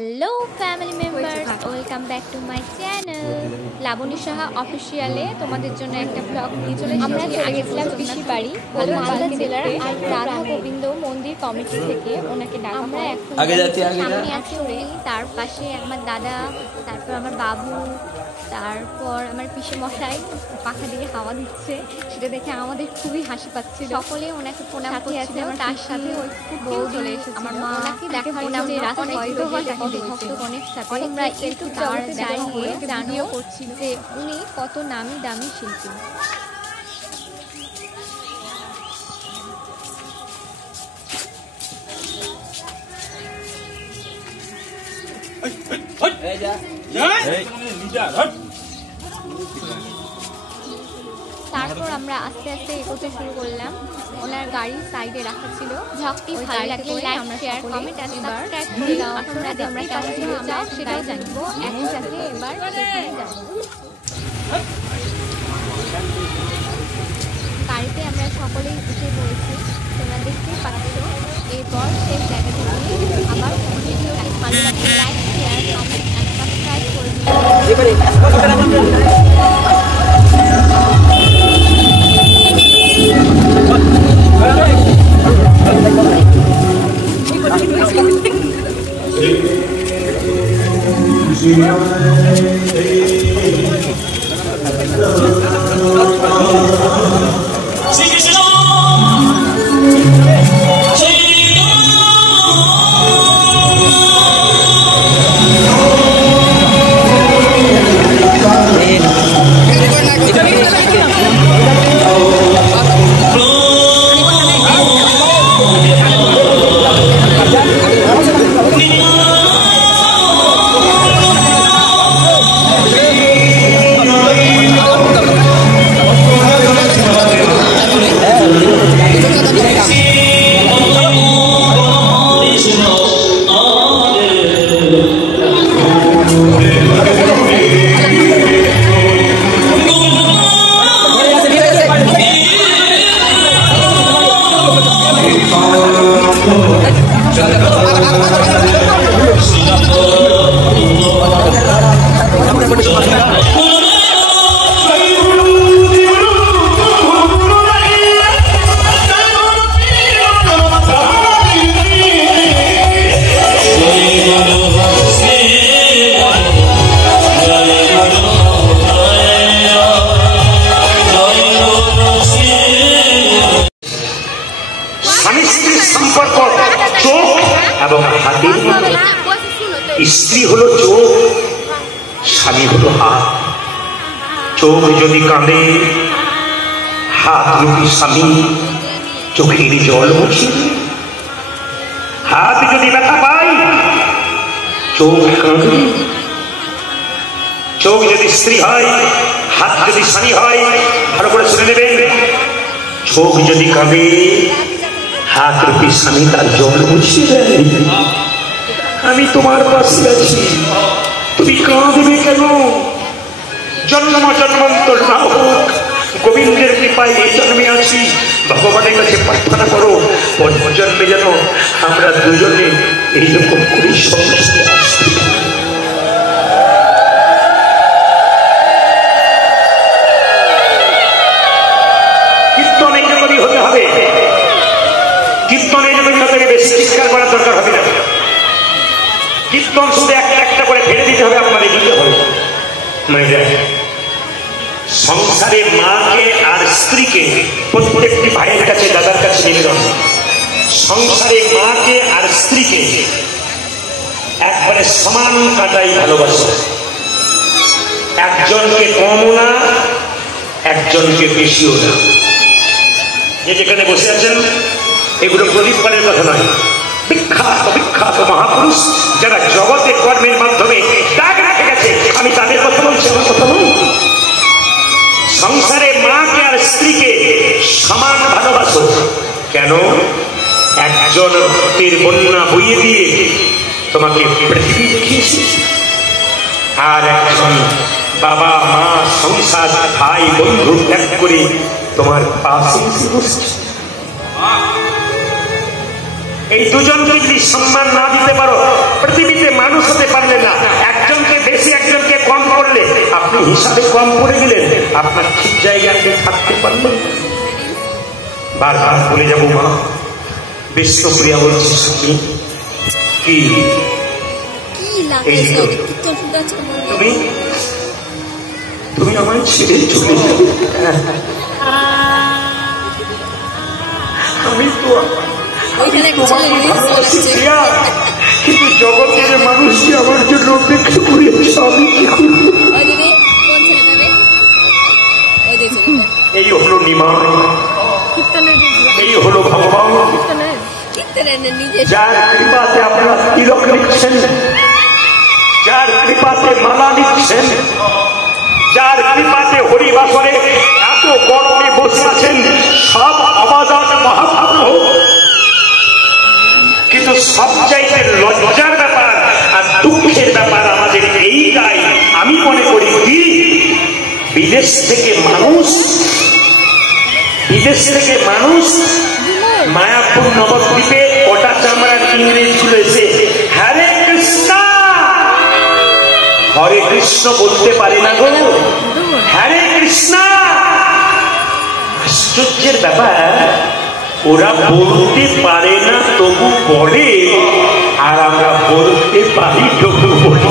Hello family members, welcome back to my channel Labani Saha অফিসিয়ালে। তোমাদের জন্য একটা ব্লগ নিয়ে চলে আমরা চলে গেছিলাম পিসির বাড়ি মালদা জেলার আর রাধা গোবিন্দ মন্দির কমিটি থেকে ওনাকে ডাকা। আমরা এখন সামনে আছি উনি, তার পাশে আমার দাদা, তারপর আমার বাবু, তারপর আমার পিসে মশাই পাখা দিয়ে হাওয়া দিচ্ছে, সেটা দেখে আমাদের খুবই হাসি পাচ্ছে। সকলে ওনাকে প্রণাম করছে, তার সাথে ওই বউ চলে এসেছে। আমার মা ওনাকে দেখার জন্য রাস্তায় ভক্তগণের সাথে আমরা একটু দাঁড়িয়ে জানিও করছি যে উনি কত নামি দামি শিল্পী। তারপর আমরা আস্তে আস্তে এগোতে শুরু করলাম। ওনার গাড়ির সাইডে রাখা ছিল। ঝকটি ভালো লাগলে লাইক, শেয়ার, কমেন্ট আর সাবস্ক্রাইব করে দাও। তোমরা আমরা কেমন ভিডিও চাও সেটাও জানবো। একসাথে এবার সেখানে যাব। গাড়িতে আমরা সকলেই উঠে পড়েছি, তোমরা দেখতেই পাচ্ছ। এরপর সেই জায়গা থেকে আবার ভিডিওটি ভালো লাগলে লাইক, শেয়ার, কমেন্ট আর সাবস্ক্রাইব করে দিও। স্ত্রী হলো চোখ, স্বামী হলো হাত। চোখ যদি কাঁদে, হাত রূপী স্বামী চোখের জল মুছে। হাত যদি ব্যথা পায়, চোখ কাঁদে। চোখ যদি স্ত্রী হয়, হাত যদি স্বামী হয়, ভালো করে শুনে নেবেন। চোখ যদি কাঁদে, হাত রূপী স্বামী তার জল মুছে দেয়। আমি তোমার পাশে আছি, তুমি কাঁদবে কেন? জন্ম জন্মান্তর না হোক, গোবিন্দের কৃপায় এই জন্মে আছি। ভগবানের কাছে প্রার্থনা করো জন্মে যেন আমরা দুজনে এইরকম করি সংসারে আসতে। কীর্তন এইরকমই হতে হবে। কীর্তন এইরকমই হতে হবে, বেশি চিৎকার করার দরকার হবে না। কীর্তন শুধু একটা একটা করে ফেলে দিতে হবে, আপনাদের দিতে হবে। সংসারে মাকে আর স্ত্রীকে প্রত্যেকটি ভাইয়ের কাছে, দাদার কাছে নিবেদন। সংসারে মাকে আর স্ত্রীকে একবারে সমান কাটাই ভালোবাসে। একজনকে কমও না, একজনকে বেশিও না। যেখানে বসে আছেন এগুলো প্রদীপ পানের কথা নয়। বিখ্যাত বিখ্যাত মহাপুরুষ যারা জগতে কর্মের মাধ্যমে দাগ রেখে গেছে, আমি তাদের কথা বলছি, আমার কথা বলি। সংসারে মাকে আর স্ত্রীকে সমান ভালোবাসো। কেন? একজন ভক্তের বন্যা বইয়ে দিয়ে তোমাকে পৃথিবী দেখিয়েছে, আর একজন বাবা মা সংসার ভাই বন্ধু ত্যাগ করে তোমার পাশে এসে বসছে। এই দুজনকে যদি সম্মান না দিতে পারো, পৃথিবীতে মানুষ হতে পারলে না। একজনকে বেশি একজনকে কম করলে আপনি হিসাবে কম করে গেলেন, আপনার ঠিক জায়গায় থাকতে পারলেন। বারবার বলে যাবো মা, বিষ্ণুপ্রিয়া বলছি স্বামী কি তুমি তুমি আমায় ছেড়ে চলে যাবে। আমি তো কিন্তু জগতের মানুষই আমার জন্য অপেক্ষা করেছে, আমি কি করব? এই হলো নিমাই, এই হলো ভগবান, যার কৃপাতে আপনারা তিলক নিচ্ছেন, যার কৃপাতে মালা নিচ্ছেন, যার কৃপাতে হরিবাসরে এত গরমে বসে আছেন সব অবাদান মহাপ্রভু। কিন্তু সবচাইতে লজ্জার ব্যাপার আর দুঃখের ব্যাপার আমাদের এইটাই, আমি মনে করি কি বিদেশ থেকে মানুষ মায়াপুর নবদ্বীপে ওটা চামড়ার ইংরেজগুলো এসে হরে কৃষ্ণ হরে কৃষ্ণ বলতে পারে না গো, হরে কৃষ্ণ। আশ্চর্যের ব্যাপার, ওরা বলতে পারে না তবু বলে, আর আমরা বলতে পারি তবু বলি।